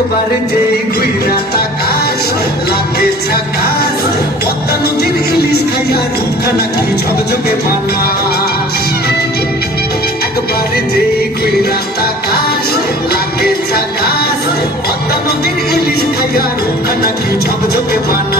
একবার যে ঘুইরা তাকাস, লাগে ছাকাস পদ্মা নদীর ইলিশ খাইয়া রূপখানা কি ঝকঝকে বানাস একবার যে ঘুইরা তাকাস, লাগে ছাকাস পদ্মা নদীর ইলিশ খাইয়া রূপখানা কি ঝকঝকে বানাস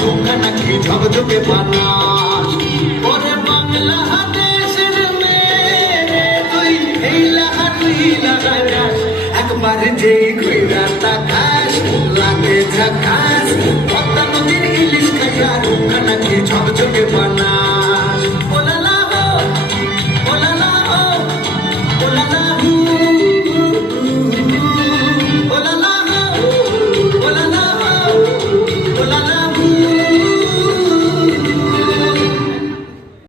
রোকা নাকি ঝকঝকে বানাস ওরে বাংলা দেশের মেয়ে, তুই এই লাহা তুই লাহা যাস যেই ঘুইরা তাকাস লাগে ঝাকাস, পদ্মা নদীর ইলিশ খাইয়া রোকা নাকি ঝকঝকে বানাস